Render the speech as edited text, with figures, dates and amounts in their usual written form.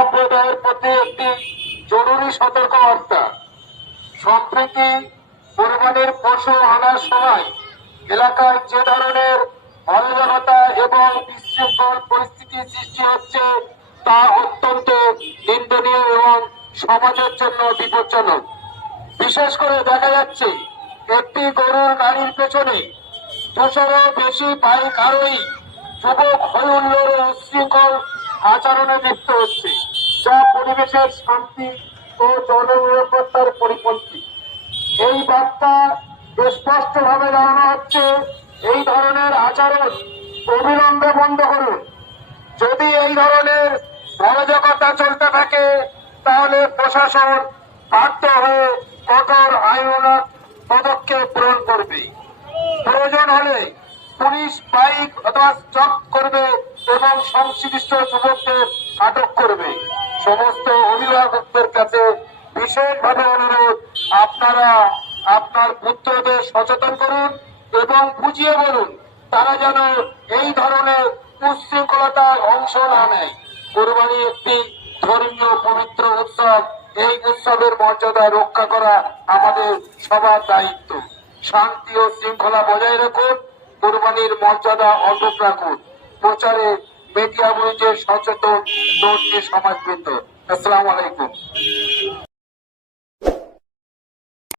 সম্প্রদায়ের প্রতি একটি জরুরি সতর্কবার্তা। সম্প্রতি কোরবানির পশু আনার সময় এলাকায় যে ধরনের অরাজকতা এবং বিশৃঙ্খল পরিস্থিতি সৃষ্টি হচ্ছে তা অত্যন্ত নিন্দনীয় এবং সমাজের জন্য বিপজ্জনক। বিশেষ করে দেখা যাচ্ছে একটি গরুর গাড়ির পেছনে 200-এরও বেশি বাইক আরোহী যুবক হই হুল্লোড় ও উচ্ছৃঙ্খল আচরণে লিপ্ত হচ্ছে, যা পরিবেশের শান্তি ও জননিরাপত্তার পরিপন্থী। এই বার্তা স্পষ্টভাবে জানানো হচ্ছে, এই ধরনের আচরণ অবিলম্বে বন্ধ করুন। যদি এই ধরনের অরাজকতা চলতে থাকে তাহলে প্রশাসন বাধ্য হয়ে কঠোর আইনানুগ পদক্ষেপ গ্রহণ করবে। প্রয়োজন হলে পুলিশ বাইক অথবা জব্দ করবে এবং সংশ্লিষ্ট যুবকদের আটক করবে। সমস্ত অভিভাবকদের কাছে বিশেষভাবে অনুরোধ, আপনারা আপনার পুত্রদের সচেতন করুন এবং বুঝিয়ে বলুন তারা যেন এই ধরনের উচ্ছৃঙ্খলতায় অংশ না নেয়। কোরবানি একটি ধর্মীয় পবিত্র উৎসব। এই উৎসবের মর্যাদা রক্ষা করা আমাদের সবার দায়িত্ব। শান্তি ও শৃঙ্খলা বজায় রাখুন, কোরবানির মর্যাদা অটুট রাখুন। প্রচারে মিডিয়া বুঝে সচেতন দর্জি সমাজবৃন্দ। আসসালামু আলাইকুম।